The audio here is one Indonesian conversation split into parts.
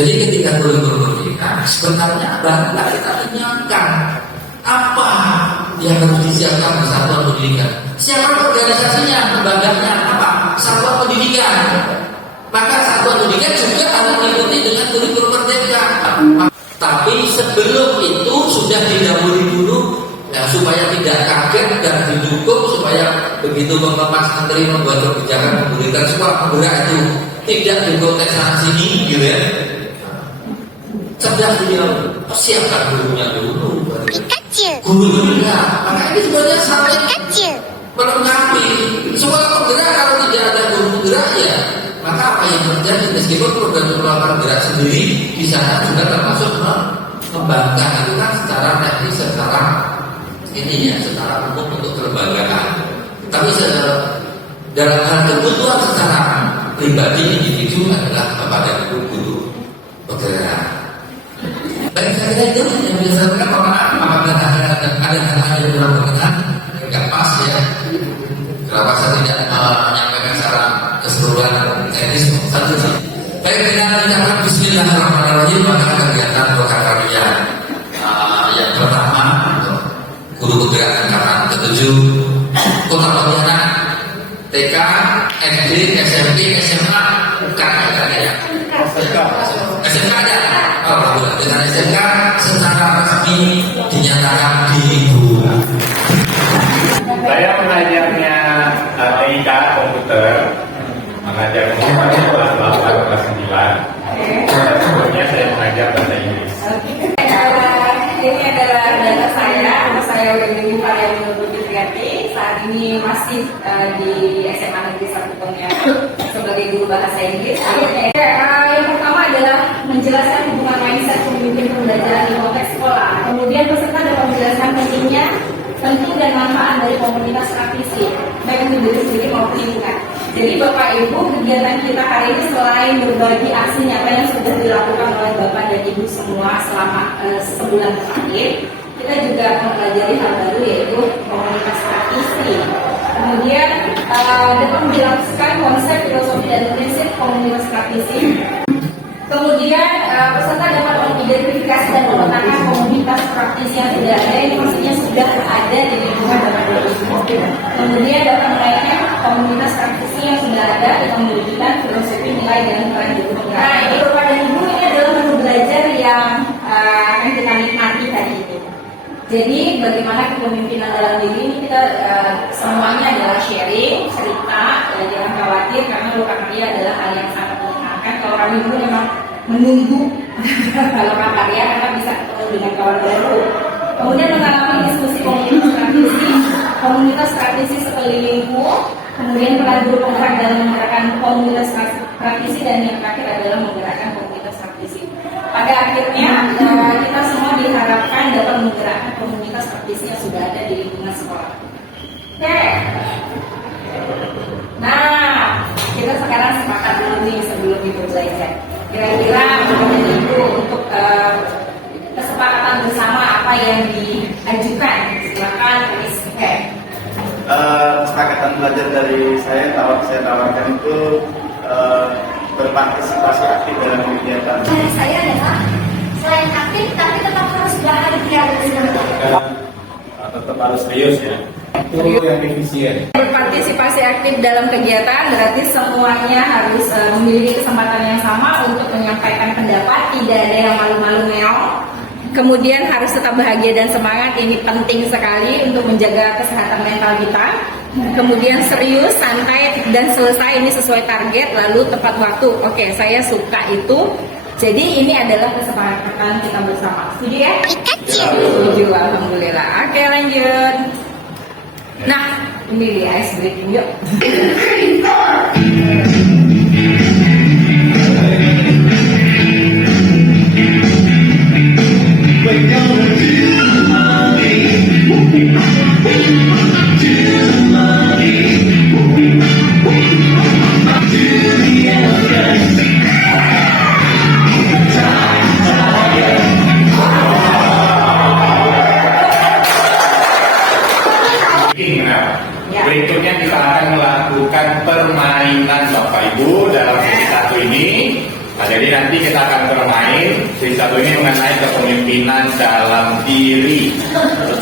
Jadi ketika kurikulum pendidikan, sebenarnya adalah kita menyiapkan apa yang harus disiapkan di satuan pendidikan. Siapa organisasinya, lembaganya, apa? Satuan pendidikan. Maka satuan pendidikan juga harus mengikuti dengan kurikulum merdeka. Tapi sebelum itu sudah didahului dulu, ya, supaya tidak kaget dan didukung, supaya begitu Bapak Menteri membuat kebijakan memberikan sekolah penggerak itu tidak diprotes sana sini, gitu ya. Cerdas dia, siapkan gurunya dulu. Guru juga, maka ini sebenarnya sampai melengkapi. Sekolah penggerak kalau tidak ada guru penggerak ya, maka apa yang terjadi meskipun program sekolah penggerak sendiri di sana juga termasuk mengembangkan itu kan secara teknis, secara ini ya, secara umum untuk kelembagaan. Tapi dalam hal kebutuhan secara pribadi individu adalah kepada guru penggerak. Baik, saya kira itu yang bisa saya sampaikan. Apabila ada hal-hal yang kurang berkenan, nggak pas ya. Kenapa saya tidak menyampaikan secara keseluruhan teknis satu sih. Baik, dengan ucapan Bismillahirrahmanirrahim, maka kegiatan berkarya yang pertama guru penggerak angkatan ke-7 Kota Pontianak, TK, SD, SMP, SMA, karya. SMK ada. Dengan SMK secara resmi dinyatakan diliburkan. Saya mengajarnya TIK komputer, mengajar komputer kelas 8 kelas 9. Sebelumnya saya mengajar bahasa Inggris. Ini adalah data saya, nama saya Wendy Faryani Fitriati. Saat ini masih di SMA Negeri 1 Pontianak sebagai guru bahasa Inggris. Yang pertama adalah menjelaskan hubungan mindset pemimpin pembelajaran di konteks sekolah. Kemudian peserta dapat menjelaskan penting dan manfaat dari komunitas praktisi, baik untuk diri sendiri maupun lingkungan. Jadi Bapak Ibu, kegiatan kita hari ini selain berbagi aksi nyata yang sudah dilakukan oleh Bapak dan Ibu semua selama sebulan terakhir, kita juga mempelajari hal baru yaitu komunitas praktisi. Kemudian dapat menjelaskan konsep, filosofi dan prinsip komunitas praktisi. Kemudian peserta dapat mengidentifikasi dan memetakan komunitas praktisi yang sudah ada, ini maksudnya sudah ada di lingkungan Bapak dan Ibu. Kemudian dapat menaikkan komunitas praktisi yang sudah ada dengan memberikan filosofi, nilai dan peran guru penggerak. Nah, ini Bapak dan Ibu, ini adalah menu belajar yang akan kita nikmati tadi itu. Jadi bagaimana kepemimpinan dalam diri ini kita semuanya adalah sharing, cerita, jangan khawatir karena luka karya adalah hal yang sangat menyenangkan. Kalau kami dulu memang menunggu kalau karya karena bisa ketemu dengan kawan baru. Kemudian mengalami diskusi komunitas praktisi sekelilingmu, kemudian peran guru penggerak dalam menggerakkan komunitas praktisi, dan yang terakhir adalah menggerakkan komunitas praktisi. Pada akhirnya kita semua diharapkan dapat menggerakkan komunitas praktisi yang sudah ada di lingkungan sekolah. Oke. Nah, kita sekarang sepakat dulu nih sebelum kita belajar. Kira-kira menurut Ibu untuk kesepakatan bersama apa yang diajukan? Silakan tulis. Oke. Kesepakatan belajar dari saya tawarkan itu berpartisipasi aktif dalam kegiatan. Dari saya adalah selain aktif tapi tetap harus bahagia. Tetap harus serius ya. Itu yang efisien. Berpartisipasi aktif dalam kegiatan berarti semuanya harus memiliki kesempatan yang sama untuk menyampaikan pendapat, tidak ada yang malu-malu meong. Kemudian harus tetap bahagia dan semangat, ini penting sekali untuk menjaga kesehatan mental kita. Kemudian serius, santai, dan selesai ini sesuai target, lalu tepat waktu. Oke, saya suka itu. Jadi ini adalah kesepakatan kita bersama. Setuju ya? Setuju, alhamdulillah. Oke, lanjut. Nah, ini dia ice breaking, yuk. Berikutnya kita akan melakukan permainan Bapak Ibu dalam sesi satu ini. Nah, jadi nanti kita akan bermain. Sesi satu ini mengenai kepemimpinan dalam diri.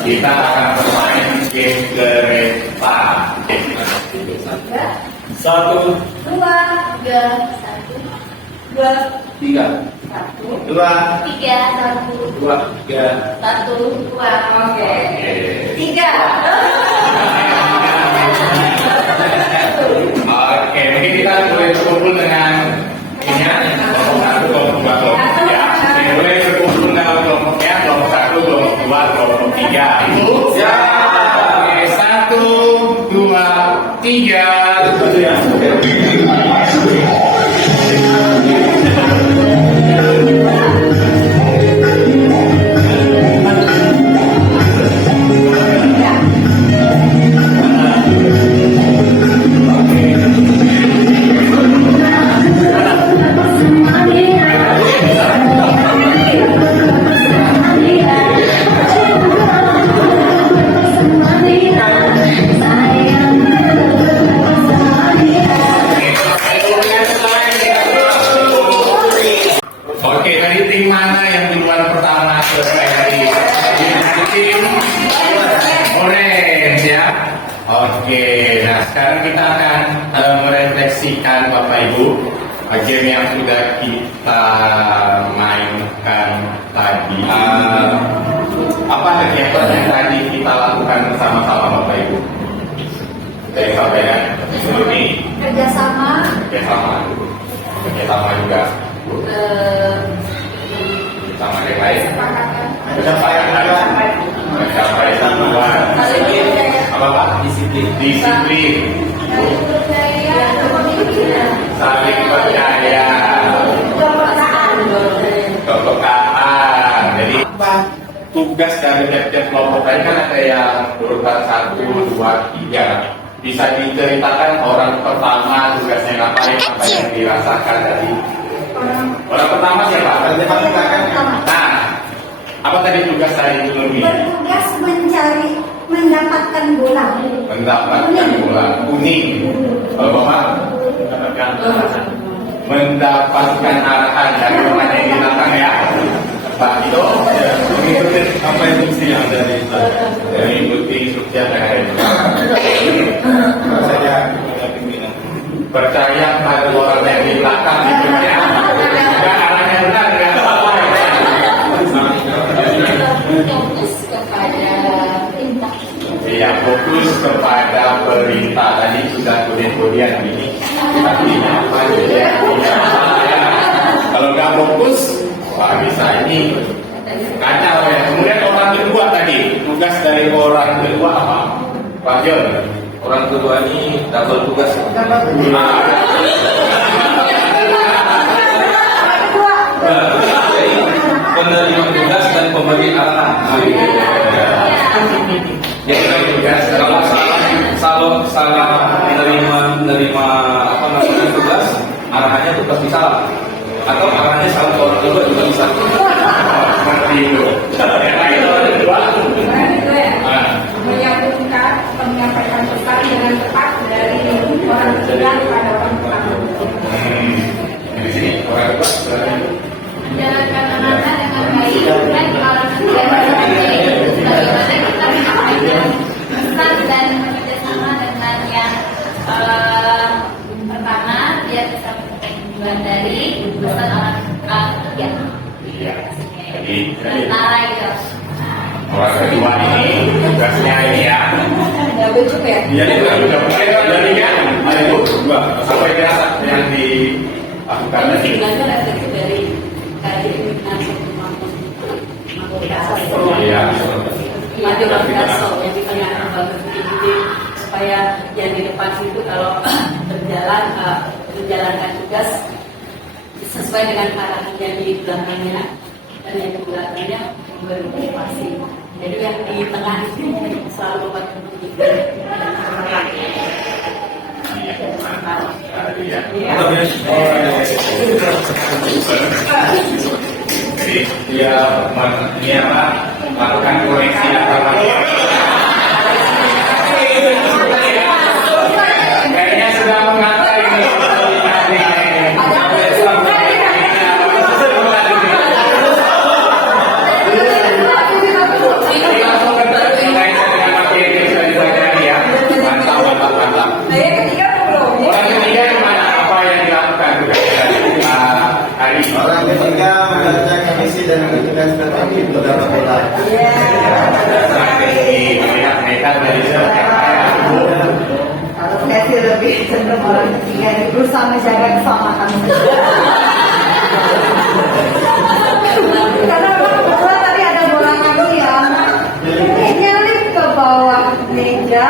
Kita akan bermain game kereta. Satu, Dua, tiga, satu, Dua, tiga, satu, Dua, tiga, satu, dua, tiga. satu, dua. oke. Tiga. Oke, mungkin kita boleh berkumpul dengan ini ya, kelompok satu, kelompok dua, kelompok tiga. Kita boleh berkumpul dengan kelompoknya, kelompok satu, kelompok dua, kelompok tiga. Siap. Oke, satu, dua, tiga. Oke, tadi tim mana yang duluan pertama selesai tadi? Tim orange ya. Oke, nah sekarang kita akan merefleksikan Bapak Ibu game yang sudah kita mainkan tadi. Apa kegiatan yang tadi kita lakukan bersama-sama Bapak Ibu? Dari Bapak ya, ini Kerjasama, kerjasama juga. Sama yang lain mencapai tujuan apa Pak? Disiplin saling percaya kepekaan. Jadi apa tugas dari tiap-tiap kelompok tadi kan ada yang urutan 1, 2, 3. Bisa diceritakan orang pertama tugasnya ngapain, apa yang dirasakan tadi? Orang pertama siapa? Nah, apa tadi tugas saya itu lebih? bertugas mendapatkan bola. Mendapatkan bola kuning. Kalau Bapak mendapatkan arahan dari teman yang di belakang ya. Pak itu mengikuti apa instruksi yang dari mengikuti instruksi yang ada. Saya percaya pada orang yang di belakang itu ya. Arahnya benar nggak apa-apa. Fokus kepada perintah. Iya, fokus kepada perintah. Tadi sudah kemudian ini. Tapi apa ya? Kalau nggak fokus, wah bisa ini kacau ya. Kemudian orang kedua tadi, tugas dari orang kedua apa? Pak John, orang kedua ini double tugas. Penerima tugas dan pemberi arahan. Yang tugas kalau salah menerima apa namanya tugas, arahannya tuh pasti salah. Atau arahannya salah ke orang kedua juga bisa. Seperti itu. Yang lain orang kedua. Menyambungkan menyampaikan pesan dengan tepat dari orang ketiga kepada orang pertama. Di sini orang kedua. Menjalankan amanah dengan baik dan orang bagaimana kita menyampaikan pesan dan bekerjasama dengan yang pertama biar bisa tujuan dari pesan orang ketiga. Iya. Jadi Antara gitu. orang kedua ini tugasnya ini ya. Double juga ya? Iya, udah mulai dari ya. Ada dua sampai dirasa yang dilakukan tadi. Sebenarnya refleksi dari pimpinan maupun Iya. maju Raso yang di tengah begini supaya yang di depan itu kalau menjalankan tugas sesuai dengan arahan yang di belakangnya dan yang di belakangnya bermotivasi. Jadi yang di tengah itu selalu membantu kita. Jadi dia ini apa melakukan koreksi kayaknya sudah mengantar ini. menjaga keselamatan. Karena kebetulan tadi ada bola kaki yang nyelip ke bawah meja,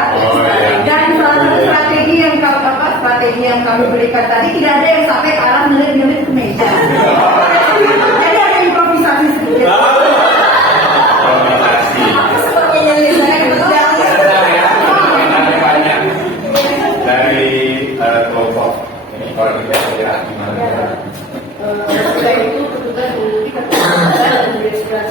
dan salah satu strategi yang kami berikan tadi tidak ada yang sampai ke arah nyelip ke meja. Jadi ada improvisasi sedikit. Aku seperti nyelip saya banyak dari kelompok ini kalau kita lihat gimana? Sudah itu kebetulan kita dari sebelah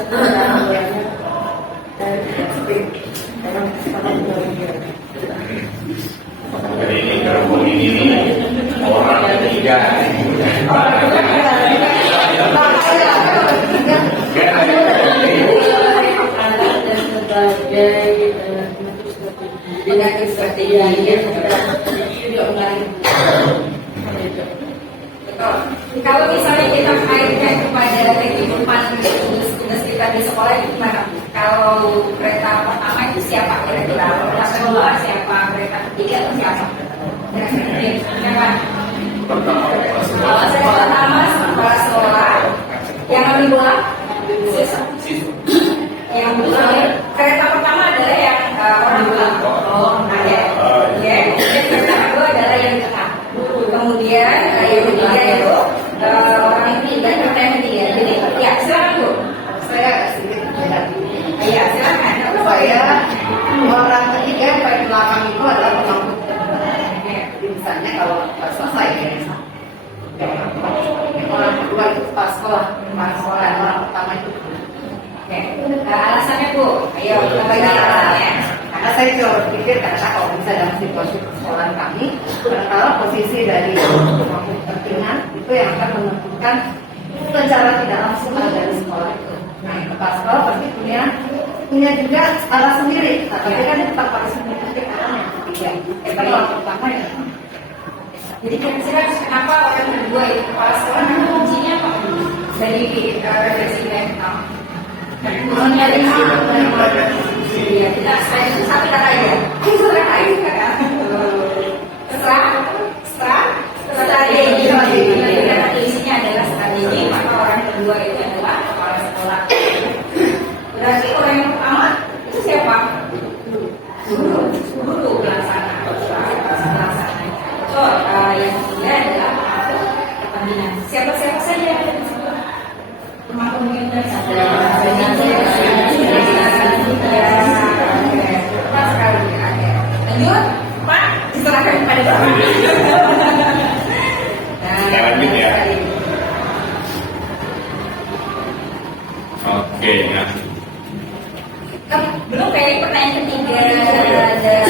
Jadi ini gerbong ini orang ketiga. penyakit seperti ini tidak mengalami. Kalau misalnya kita kaitkan kepada kehidupan tugas kita di sekolah itu gimana? Kalau kereta pertama itu siapa kira-kira? Kereta kedua siapa? Kereta ketiga itu siapa? Siapa? Sekolah pertama, sekolah yang ambil bola, yang kereta pertama adalah yang orang tua. Oh, ada. Oke. Kereta kedua adalah yang tengah. Kemudian yang ketiga itu orang ini dan kereta yang ketiga. Jadi ya silakan Bu. Saya sedikit berbeda. Ya silakan. Saya orang ketiga paling belakang itu adalah pemangku. Jadi misalnya kalau selesai ya. Orang kedua itu pas sekolah, orang pertama itu. Oke, alasannya Bu, ayo kita bagi alasannya. Karena saya juga berpikir karena kalau bisa dalam situasi persekolahan kami, kalau posisi dari kepentingan itu yang akan menentukan secara tidak langsung dari sekolah itu. Nah, kepala sekolah pasti punya juga arah sendiri, tapi kan tetap harus mengikuti arah yang ketiga. Tapi yang pertama ya. Jadi kira-kira kenapa orang kedua itu kepala sekolah kuncinya apa? Dari refleksi yang dari iya, kita satu kata aja. Strategi. Nanti isinya adalah strategi. Maka orang kedua itu adalah kepala sekolah. Berarti orang yang pertama itu siapa? Guru pelaksana. So, yang ketiga adalah kepentingan. Siapa-siapa saja yang ada di situ? Termasuk mungkin dari lanjut, Pak, diserahkan kepada Bapak. Lanjut ya. Oke, nah. Belum kayak pertanyaan ketiga dan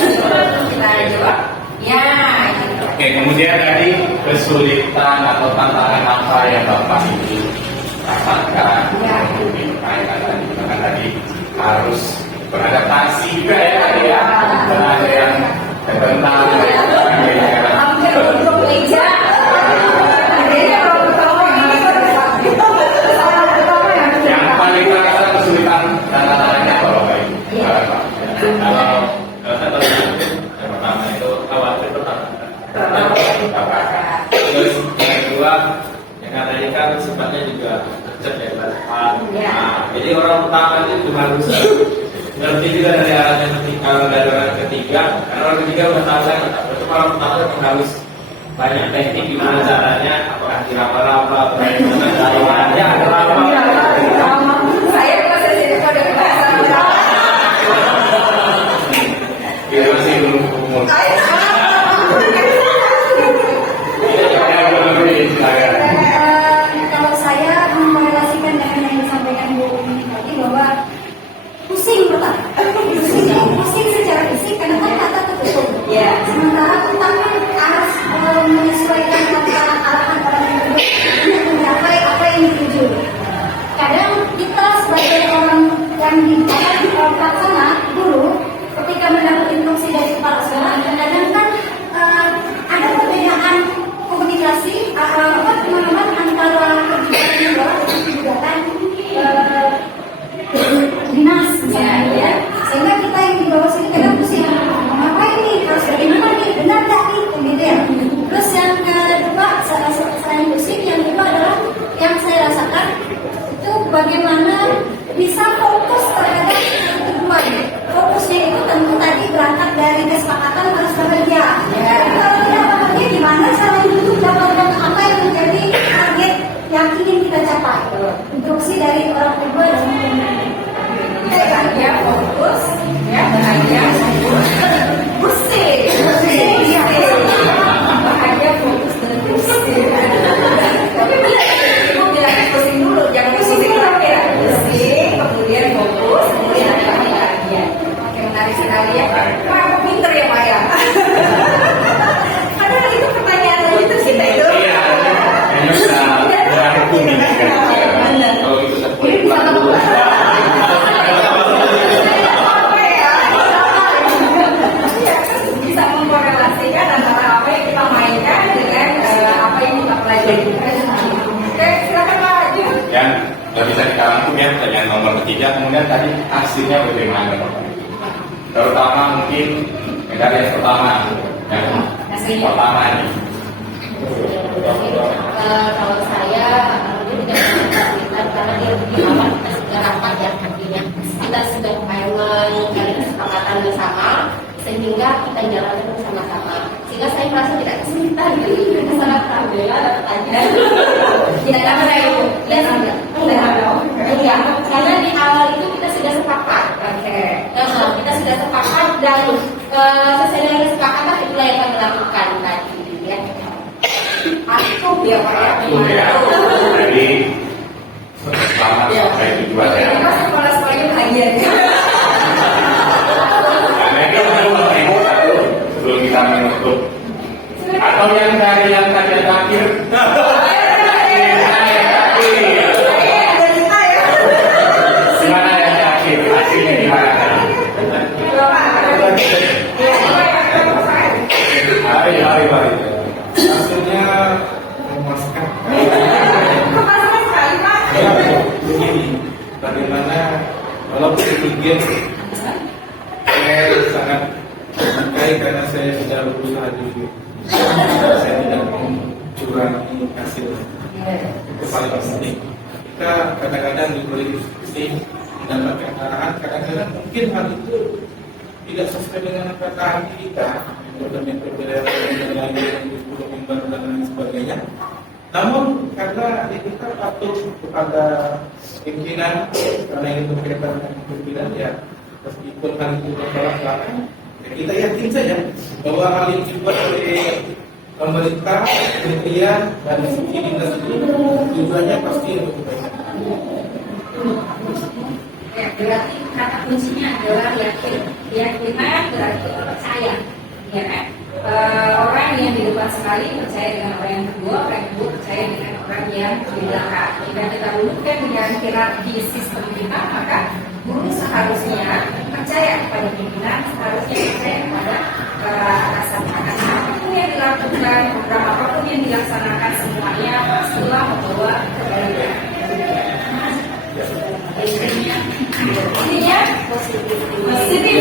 kita jawab. Ya. Oke, kemudian tadi kesulitan atau tantangan apa yang Bapak ini rasakan? Kan tadi harus beradaptasi juga ya, ya. Dan ada yang tentang Hampir untuk meja. yang paling terasa kesulitan dan tantangannya apa Bapak Ibu? Kalau yang pertama itu khawatir pertama. Terus yang kedua, yang katanya kan sifatnya juga cerdas ya, Pak. Nah, jadi orang pertama itu cuma harus ngerti juga dari arah yang ketiga, kalau dari orang ketiga, karena orang ketiga udah tahu kan, itu orang pertama itu harus banyak teknik gimana caranya, apakah diraba-raba atau gimana caranya, ada apa? Saya proses ini pada kebahasan. Kita masih belum umur. Kalau saya merelasikan dengan yang disampaikan Bu Umi tadi bahwa pusing pertama, pusing secara fisik karena kan mata tertutup. Ya. Sementara otak kan harus menyesuaikan antara arahan orang yang mencapai apa yang dituju. dari orang kedua dan Bahagia, fokus, ya, bahagia, fokus, pusing, bahagia, fokus, dan pusing. Tapi benar, ibu bilang pusing dulu, jangan pusing ya. Pusing, kemudian fokus, kemudian ada bahagia. Oke, menarik sekali ya. Wah, aku pinter ya, Pak ya. Padahal itu pertanyaan itu kita itu. Iya, kayaknya udah hukum ini kan. Kalau itu ini bisa dulu. Bisa mengkorelasikan antara apa yang kita mainkan dengan apa yang kita pelajari. Oke, silakan Pak Haji. Yang nggak bisa dikarangkum ya, pertanyaan nomor ketiga. Kemudian tadi hasilnya bagaimana? Terutama mungkin dari yang pertama, yang pertama nih. Kalau saya itu tidak bisa karena dia lebih lama kita sudah rapat ya artinya kita sudah mencari kesepakatan bersama sehingga kita jalankan bersama-sama sehingga saya merasa tidak kesulitan gitu sangat alhamdulillah tanya tidak ada itu ya karena di awal itu kita sudah sepakat kita sudah sepakat dan sesuai dengan kesepakatan itulah yang kami lakukan tadi ya. Aku ya Pak ya. Jadi selamat sampai tujuan ya. Terima kasih para semuanya bahagia. Karena itu ibu satu sebelum kita menutup. Atau yang dari yang tadi terakhir. Gimana yang terakhir? Hasilnya gimana tadi? Hari. Hasilnya memuaskan. Begini, bagaimana walaupun itu game saya sangat menyukai karena saya sudah berusaha jujur. Saya tidak mencurangi hasil. Itu paling penting. Kita kadang-kadang diberi diskusi mendapatkan arahan, kadang-kadang mungkin hal itu tidak sesuai dengan kata hati kita, metode yang baru dan lain sebagainya. Namun karena kita patuh kepada pimpinan, karena ini berkaitan dengan pimpinan ya, meskipun hal itu bertolak belakang, ya kita yakin saja bahwa hal yang dibuat oleh pemerintah, kementerian dan dinas itu tujuannya pasti untuk kebaikan. Ya, berarti kata kuncinya adalah yakin. Keyakinan berarti percaya, ya kan? Orang yang di depan sekali percaya dengan orang yang kedua, orang yang kedua percaya dengan orang yang di belakang. Jika kita dudukkan dengan hierarki sistem kita, maka guru seharusnya percaya kepada pimpinan, seharusnya percaya kepada atasan. Apapun yang dilakukan, program apapun yang dilaksanakan, semuanya pastilah membawa kebaikan. Intinya positif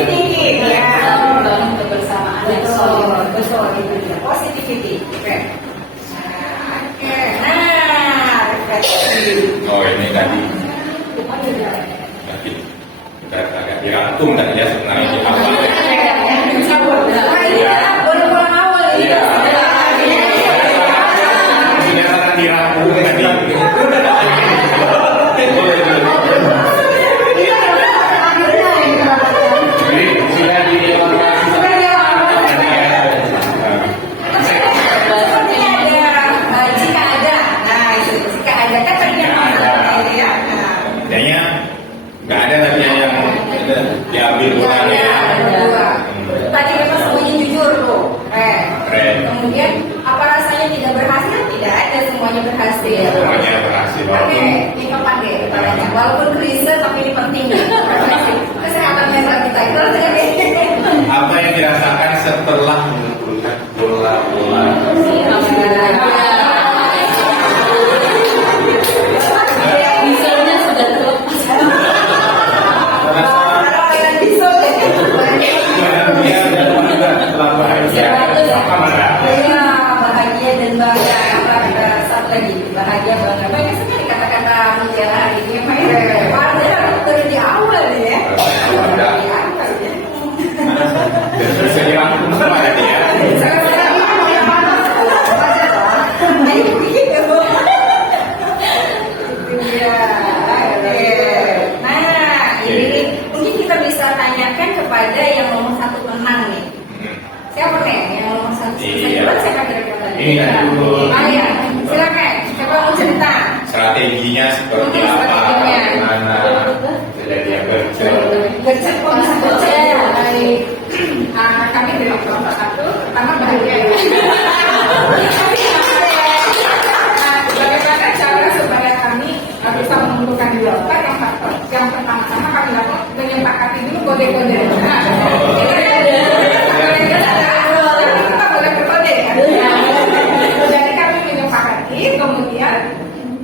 thinking ya, membangun kebersamaan yang betul itu dia, positivity. Oke. Refleksi. Oh ini tadi. Tadi kita agak dirangkum tadi ya sebenarnya di awal. Boleh pulang awal ya. Kenyataan dirangkum tadi. Diambil bulannya. Tadi memang semuanya jujur tuh. Kemudian apa rasanya tidak berhasil? Tidak ada, semuanya berhasil. Semuanya berhasil. Oke, ini kapan deh pertanyaan. Walaupun krisis tapi ini penting ya. Kesehatan mental kita itu harus jadi. Apa yang dirasakan setelah mengumpulkan bola-bola? misalnya sudah terlepas. Bahagia dan bangga. Satu lagi bahagia bangga. Banyak sekali kata-kata mutiara hari ini. Padahal dari di awal ya. Bisa dirangkum semua tadi ya. ada yang nomor 1 menang nih. Siapa nih yang nomor 1? Iya. Siapa kira-kira tadi? Ini dulu. Iya, silakan. Siapa mau cerita? Strateginya seperti Oke, apa? strateginya. Bagaimana? Jadi yang gercep. Gercep kok bisa gercep? Baik. Kami dari kelompok 1 pertama bahagia. Bagaimana cara supaya kami bisa mengumpulkan developer yang faktor? Yang pertama-tama kami lakukan menyepakati dulu kode-kode. Kita boleh berkode kan? Jadi kami menyepakati, kemudian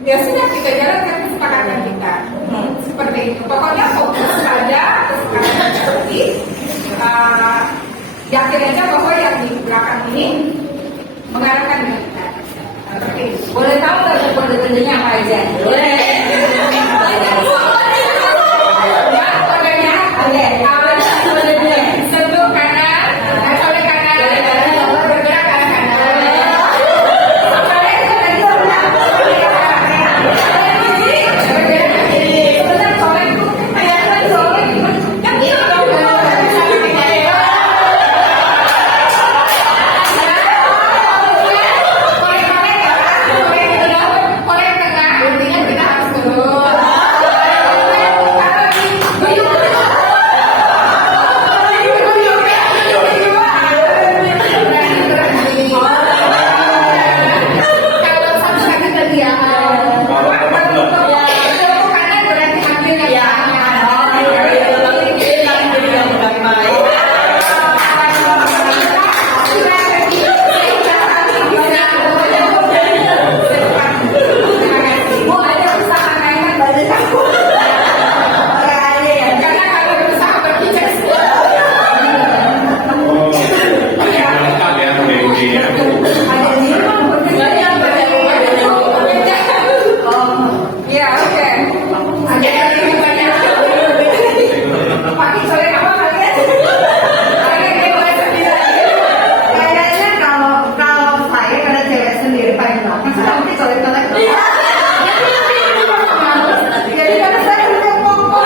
ya sudah kita jalankan kesepakatan kita. Seperti itu. Pokoknya fokus pada kesepakatan seperti yakin aja bahwa yang di belakang ini mengarahkan kita. Seperti itu. Boleh tahu nggak kode-kodenya apa aja? Boleh. Ya, kodenya oke. Kodenya sentuh kanan, colek kanan, bergerak ke kanan. Colek ke kiri, sebentar colek tuh kayak colek kan gitu dong. Kolek tengah, intinya kita harus turun. Kalau satu kaki ketiaan, kanan berarti ambil yang ada usaha mainan baru kamu. Karena kalau berusaha berpijak Yang lengkap ya kode-kodenya. ya oke. Ada yang banyak. Pakai colek apa kalian? Kayaknya kalau saya karena cewek sendiri paling belakang, saya mesti colek-colek. Jadi karena saya udah ngomong.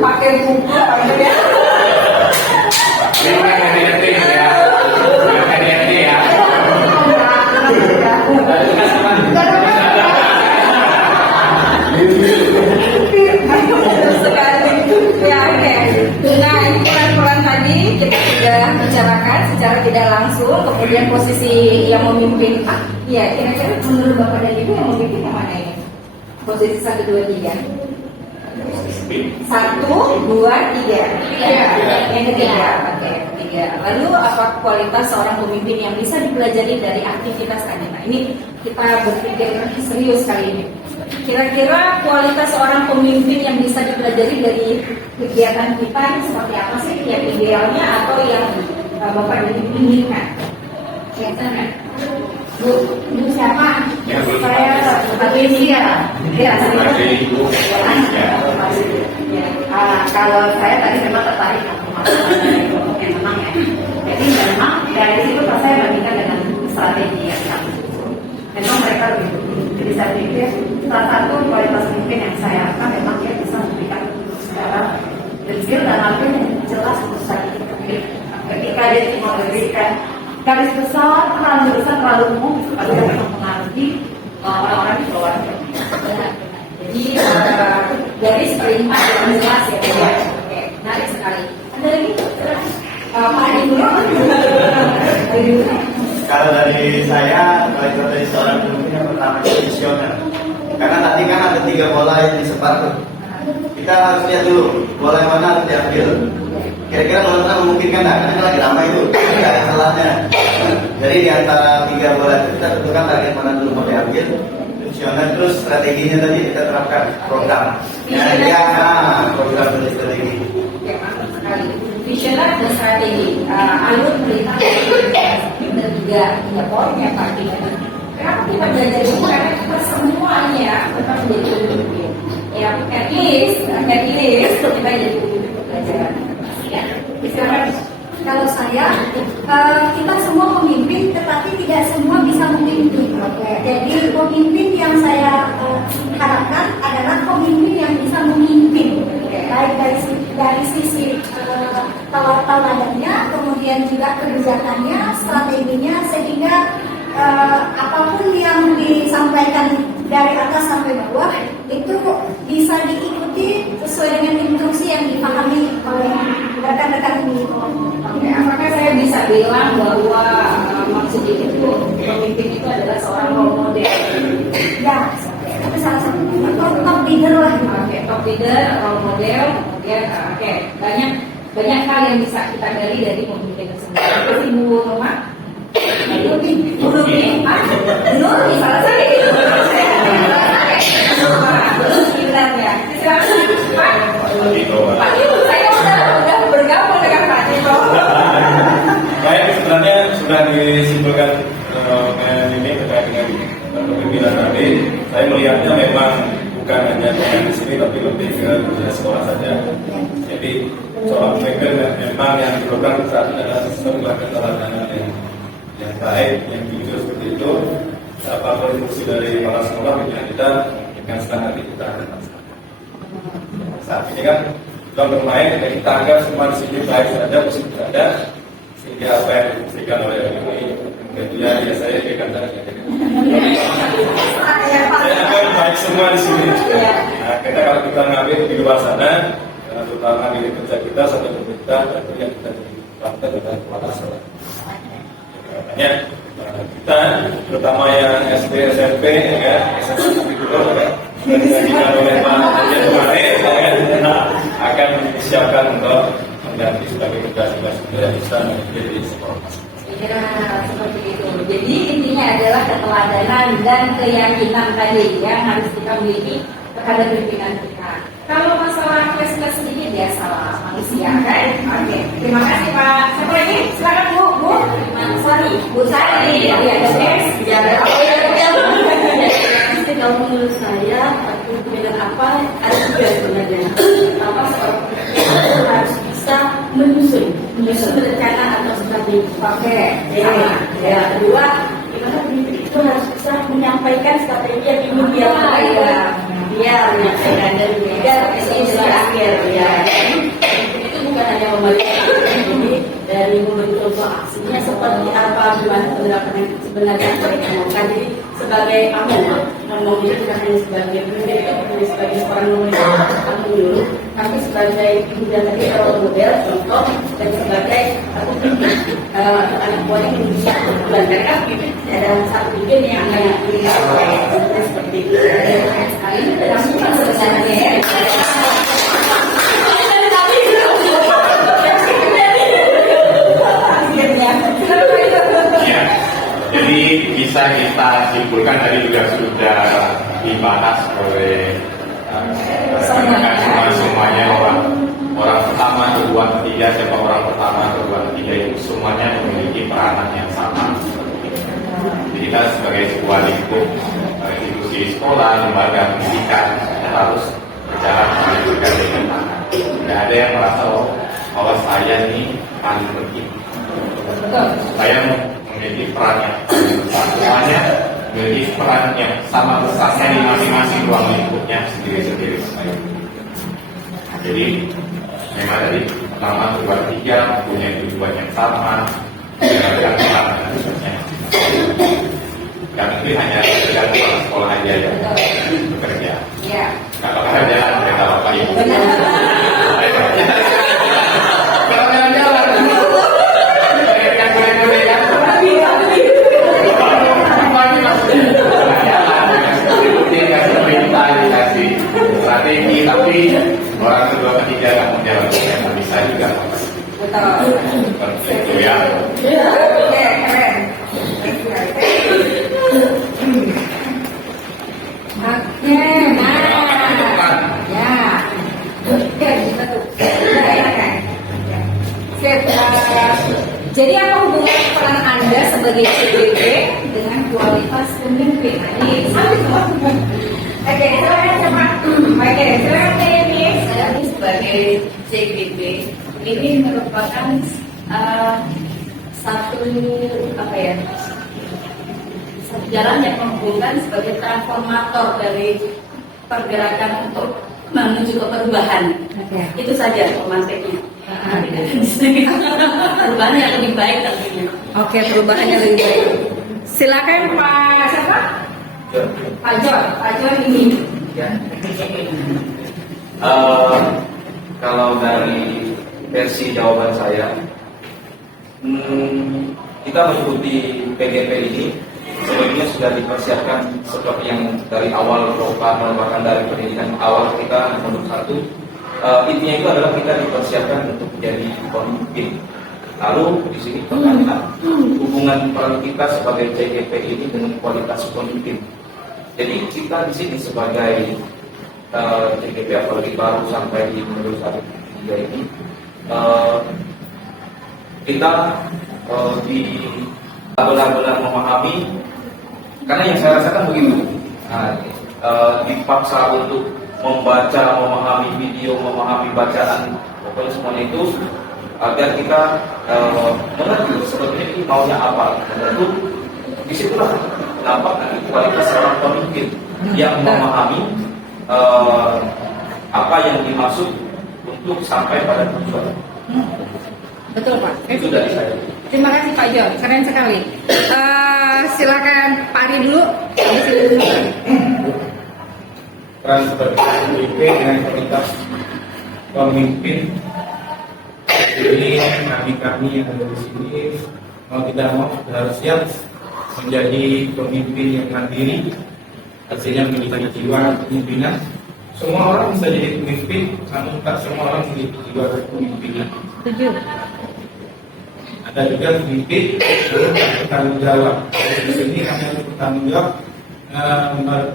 Pakai buku ya. Ini bukan hati-hati ya. Bukan hati-hati ya. Sekali. Ya oke. Nah ini pelan-pelan tadi kita sudah bicarakan secara tidak langsung. Kemudian posisi yang memimpin. Iya kira-kira menurut Bapak dan Ibu yang memimpin yang mana ini? Posisi 1, 2, 3. 1, 2, 3. Ya, yang ketiga. Oke, ketiga. Lalu apa kualitas seorang pemimpin yang bisa dipelajari dari aktivitas tadi? Nah, ini kita berpikir serius kali ini. Kira-kira kualitas seorang pemimpin yang bisa dipelajari dari kegiatan kita ini seperti apa sih? Yang idealnya atau yang Bapak dan Ibu inginkan? Kelihatannya. Bu siapa? Ya, Bu. Saya Patricia. Ya, Terima kasih Ibu. Ya. Kalau saya tadi memang tertarik sama kelompok yang menang ya. Jadi memang dari situ saya bandingkan dengan strategi yang kami susun. Memang mereka lebih. Jadi saya pikir salah satu kualitas pemimpin yang saya harapkan memang dia bisa memberikan secara detail dan lalu jelas urusan itu. Ketika dia cuma memberikan garis besar, terlalu umum, supaya dia mempengaruhi orang-orang di bawah. Jadi garis perintah yang jelas ya. Oke, menarik sekali. Ada lagi? Pak Adi dulu. Kalau dari saya, kalau dari seorang pemimpin yang pertama itu visioner. Karena tadi kan ada 3 bola yang disebar tuh. Kita harus lihat dulu bola yang mana harus diambil. Kira-kira bola memungkinkan nggak? Karena lagi lama itu, nggak ada salahnya. Jadi di antara 3 bola itu kita tentukan target mana dulu mau diambil. Visioner terus strateginya tadi kita terapkan program. Program dan strategi. Oke, mantap sekali. Visioner dan strategi. Alur perintah dan 3 poinnya Pak Adi. Kenapa kita belajar itu? Karena kita semuanya tetap menjadi pemimpin. Ya, at least kita jadi pemimpin pelajaran. Ya, silakan. Kalau saya, kita semua pemimpin, tetapi tidak semua bisa memimpin. Jadi pemimpin yang saya harapkan adalah pemimpin yang bisa memimpin, baik dari sisi teladannya, kemudian juga kebijakannya, strateginya, sehingga apapun yang disampaikan dari atas sampai bawah itu bisa diikuti sesuai dengan instruksi yang dipahami oleh rekan-rekan ini. Oke, apakah saya bisa bilang bahwa maksud itu pemimpin itu adalah seorang role model? Ya, itu salah satu top leader lah. Oke, top leader, role model, kemudian banyak hal yang bisa kita gali dari pemimpin tersebut. Terus Ibu Roma, belum salah saya. Ya. Pak Ibu, saya sudah bergabung dengan Pak Tito. Baik, sebenarnya sudah disimpulkan ini terkait dengan kepemimpinan tadi. Saya melihatnya memang bukan hanya yang di sini, tapi lebih ke dunia sekolah saja. Jadi soal pemimpin memang yang diperlukan saat ini adalah sebuah keteladanan yang baik, yang jujur seperti itu. Apapun fungsi dari para sekolah, kita dengan senang hati kita akan laksanakan. Saat ini kan kita bermain, kita anggap semua di sini baik saja, positif saja, sehingga apa yang diberikan oleh ini tentunya ya saya berikan tadi. Saya anggap baik semua di sini. Nah, kalau kita ngambil di luar sana, terutama di kerja kita sampai pemerintah, tentu yang kita jadi dan kepala sekolah. Makanya kita terutama yang SD, SMP, ya, SMA sampai dulu, disajikan oleh Pak Dirjen kemarin, kita akan disiapkan untuk mengganti sebagai tugas-tugas yang bisa menjadi sekolah. Ya, seperti itu. Jadi intinya adalah keteladanan dan keyakinan tadi yang harus kita miliki terhadap pimpinan kita. Kalau masalah plus ini biasalah manusia kan? Oke, terima kasih Pak. Siapa lagi? Silakan Bu Sari. Bu Sari. Ya, ada tes. Ya, Kalau menurut saya, pimpinan apa ada tiga sebenarnya. Pertama, seorang pimpinan harus bisa menyusun rencana atau strategi. Oke. Ya, kedua, gimana pemimpin itu harus bisa menyampaikan strategi yang ingin dia sampaikan. Biar menyampaikan dan itu akhir. Ya, itu bukan hanya memberikan, jadi dari memberi contoh aksinya seperti apa, gimana penerapan yang sebenarnya mereka lakukan. Jadi sebagai ngomongnya bukan hanya sebagai pemimpin, itu bukan sebagai seorang menyuruh, tapi sebagai pimpinan tadi role model, contoh, dan sebagai anak buah yang bisa dan mereka ada satu pimpinan yang akan dipilih seperti itu. Sekali ini berlangsung sebenarnya ya. Jadi bisa kita simpulkan tadi juga sudah dibahas oleh semuanya orang pertama, kedua, ketiga, siapa orang pertama, kedua, ketiga itu semuanya memiliki peranan yang sama. Jadi kita sebagai sebuah lingkup institusi sekolah, lembaga pendidikan harus berjalan dengan berbagai tantangan. Tidak ada yang merasa bahwa saya ini paling penting. Saya memiliki peran yang besar. Semuanya memiliki peran yang sama besarnya di masing-masing ruang lingkupnya sendiri-sendiri. Jadi memang dari pertama, kedua, ketiga punya tujuan yang sama, dan peran dan sebagainya. Dan itu hanya tergantung sekolah aja yang bekerja. Kalau kerja mereka apa ibu? Kalau jalan-jalan. Strategi, tapi orang kedua ketiga kamu jalan bisa juga. Betul. Seperti itu ya. Oke, keren. Oke, nah, ya. Oke, betul. Udah enak kan? Sip. Jadi apa hubungan peran Anda sebagai CBB dengan kualitas pemimpin? Ini Oke, silakan sama. Oke, silakan ini. Saya sebagai CBB ini merupakan satu apa ya, satu jalan yang menghubungkan sebagai transformator dari pergerakan untuk menuju ke perubahan. Itu saja pemantiknya. Perubahan yang lebih baik tentunya. Oke, perubahannya lebih baik. Silakan Pak siapa? Pak John ini. Kalau dari versi jawaban saya, kita mengikuti PGP ini sebelumnya sudah dipersiapkan seperti yang dari awal program bahkan dari pendidikan awal kita nomor 1. Intinya itu adalah kita dipersiapkan untuk menjadi pemimpin. Lalu di sini pertanyaan hubungan peran kita sebagai CGP ini dengan kualitas pemimpin. Jadi kita di sini sebagai CGP apalagi baru sampai di nomor 1 ini, kita benar-benar memahami, karena yang saya rasakan begitu. Dipaksa untuk membaca, memahami video, memahami bacaan, pokoknya semuanya itu agar kita mengerti sebetulnya ini maunya apa. Tentu disitulah nampak nanti kualitas seorang pemimpin yang memahami apa yang dimaksud untuk sampai pada tujuan. Betul Pak. Itu dari saya. Terima kasih Pak Jo, keren sekali. Silakan Pak Ari dulu. Habis itu dulu. Peran sebagai pemimpin dengan kualitas pemimpin ini kami yang ada di sini mau tidak mau harus siap menjadi pemimpin yang mandiri, artinya memiliki jiwa kepemimpinan. Semua orang bisa jadi pemimpin, namun tak semua orang memiliki jiwa kepemimpinan. Setuju. Ada juga pemimpin yang bertanggung jawab. Di sini kami harus bertanggung jawab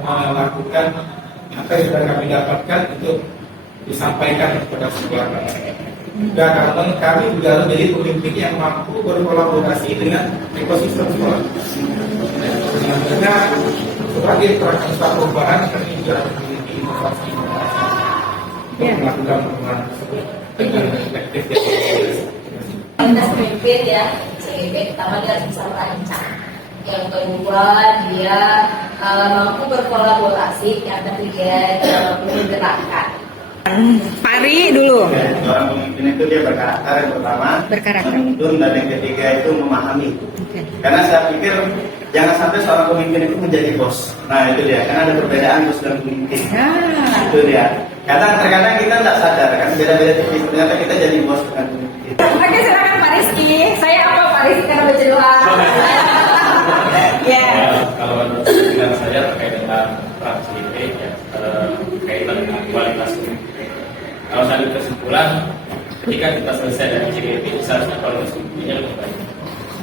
melakukan apa yang sudah kami dapatkan untuk disampaikan kepada sekolah kami. Dan kami juga harus jadi pemimpin yang mampu berkolaborasi dengan ekosistem sekolah. Dengan kita sebagai praktisi perubahan kami juga memiliki inovasi untuk melakukan perubahan tersebut dengan efektif dan Kualitas pemimpin ya, CGP pertama dia harus bisa merancang. Yang kedua dia mampu berkolaborasi, yang ketiga menggerakkan. Pak Ari dulu. Seorang pemimpin itu dia berkarakter yang pertama, Berkarakter. menuntun, dan yang ketiga itu memahami. Oke. Karena saya pikir jangan sampai seorang pemimpin itu menjadi bos. Nah itu dia, karena ada perbedaan bos dan pemimpin. Itu dia. Kadang-kadang kita tidak sadar kan beda-beda tipis. Ternyata kita jadi bos bukan pemimpin. Oke, silakan Pak Rizky. Saya apa Pak Rizky karena baca doa. Ya. Kalau dengan saya terkait dengan peran CGP ya, kaitan dengan kualitas pemimpin. Kalau tadi kesimpulan, ketika kita selesai dari CGP, seharusnya kualitas pemimpinnya lebih baik.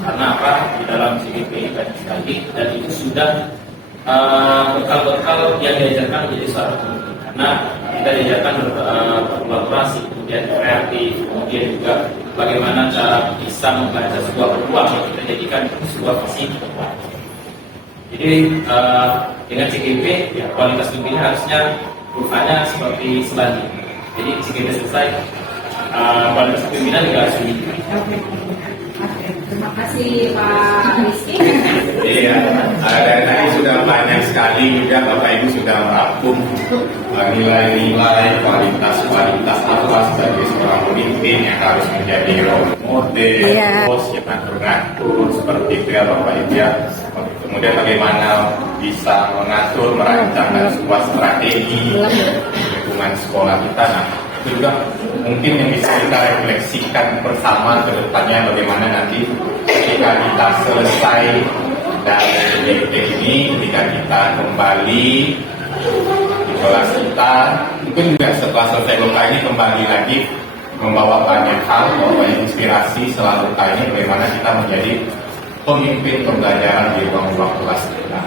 Karena apa? Di dalam CGP banyak sekali dan itu sudah bekal-bekal yang diajarkan menjadi seorang pemimpin. Karena kita diajarkan berkolaborasi, kemudian kreatif, kemudian juga bagaimana cara bisa membaca sebuah peluang yang kita jadikan sebuah visi ke depan. Jadi dengan CGP ya, kualitas pemimpinnya harusnya kurvanya seperti sebanding. Jadi CGP selesai, kualitas pemimpinan juga harus tinggi. Oke, terima kasih Pak Rizky. Iya, dari tadi sudah banyak sekali juga Bapak Ibu sudah merangkum nilai-nilai kualitas apa sebagai seorang pemimpin yang harus menjadi role model, bos yang ngatur seperti itu ya Bapak Ibu ya. Kemudian bagaimana bisa mengatur, merancang sebuah strategi lingkungan sekolah kita. Nah, itu juga mungkin yang bisa kita refleksikan bersama ke depannya bagaimana nanti ketika kita selesai dari PGP ini, ketika kita kembali di kelas kita, mungkin juga setelah selesai lokal ini kembali lagi membawa banyak hal, membawa inspirasi selalu tanya bagaimana kita menjadi pemimpin pembelajaran di ruang-ruang kelas kita.